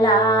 love.